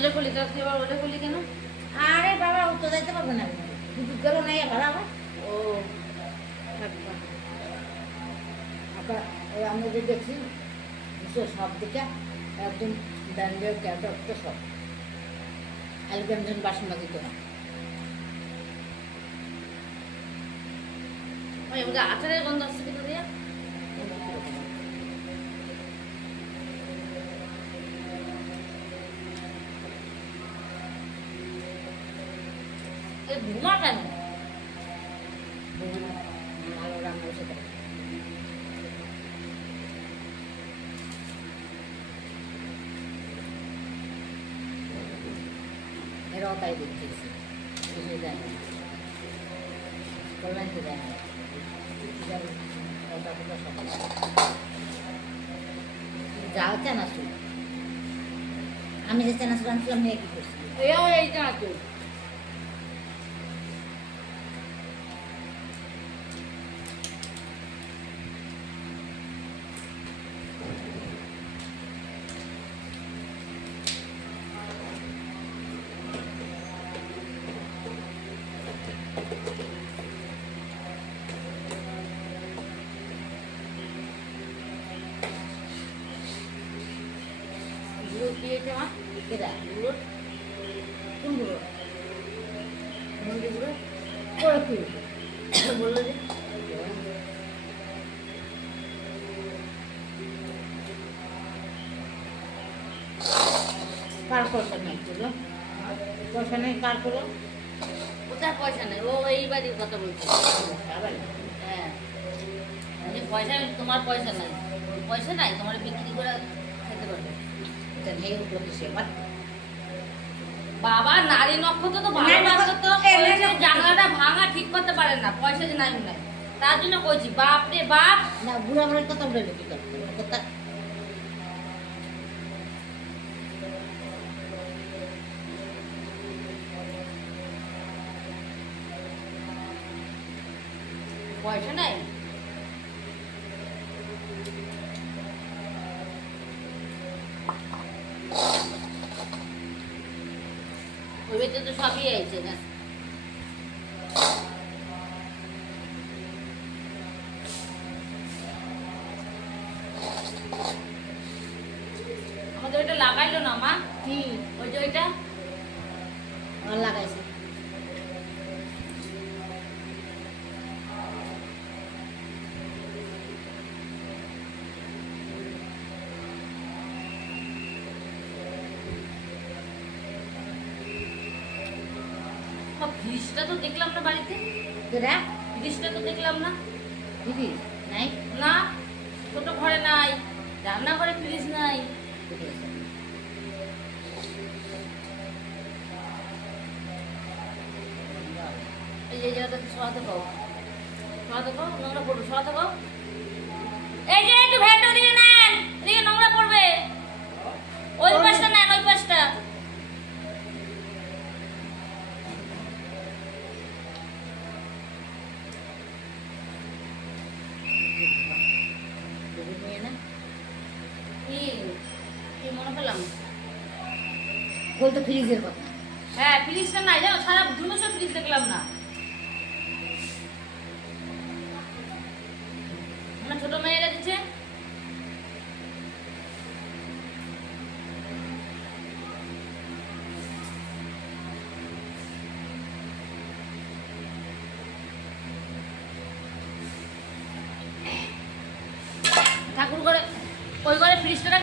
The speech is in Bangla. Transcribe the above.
ভিতরে খুলি তো তুই ওটা খুলি কেন? আরে বাবা ও তো যাইতে পারবে না, দুধ গেল নাই ভাড়া হবে। ও থাকবা আবার ওই আমরা যে দেখছি সব দিকে একদম ব্যান্ডের ক্যাটারটা সব অ্যালবেনজন বাসন দিত না। ওই ওটা আচারের গন্ধ আসছে কিন্তু দিয়া এই ঘুমা কেন? ভালো রান্না বসে করে এরাও তাই দেখতেছি, কিছু দেয় না, বললেন তো দেয় না, যাও চানাচুর। আমি যে চানাচুর আনছিলাম মেয়ে কি করছি, এইটা আছে গুঁড়ো কি এটা মা? কেদা গুঁড়ো? কোন গুঁড়ো? মন্দির গুঁড়ো করে কি বললো যে কার পয়সা নেই, বললো পয়সা নেই কার করো? কোথায় পয়সা নেই? ও এই বাড়ির কথা বলছে। হ্যাঁ পয়সা, তোমার পয়সা নাই, পয়সা নাই তোমার বিক্রি করে খেতে পারবে। এটা নেই উঠলো কিসে আমার? বাবা নারী নক্ষত্র তো ভালো নক্ষত্র, জানলাটা ভাঙা ঠিক করতে পারে না, পয়সা যে নাই নাই তার জন্য কইছি বাপ রে বাপ। না বুড়া বুড়ির কথা বলে কি করতে কথা পয়সা নাই ওই ভিতরে তো সবই আইছে না। আমাদের ওইটা লাগাইলো না মা, কি ওই যে ওইটা লাগাইছে ফ্রিজটা তো দেখলাম না বাড়িতে, কেডা ফ্রিজটা তো দেখলাম না। দিদি নাই না ছোট ঘরে নাই, রান্নাঘরে ফ্রিজ নাই। এই যে জায়গাটা সরাতে পাও, সরাতে পাও, নোংরা পড়বে, সরাতে পাও। এই যে একটু ভেতর দিকে নেন, এদিকে নোংরা পড়বে। ওই পাশটা নেন, ওই পাশটা। কি কি মনে পেলাম? বলতো ফ্রিজের কথা। হ্যাঁ ফ্রিজটা নাই জানো, সারা ধুনুসে ফ্রিজ দেখলাম না। ছোট মেয়েরা দিচ্ছে ঠাকুর ঘরে, ওই ঘরে ফ্রিজটা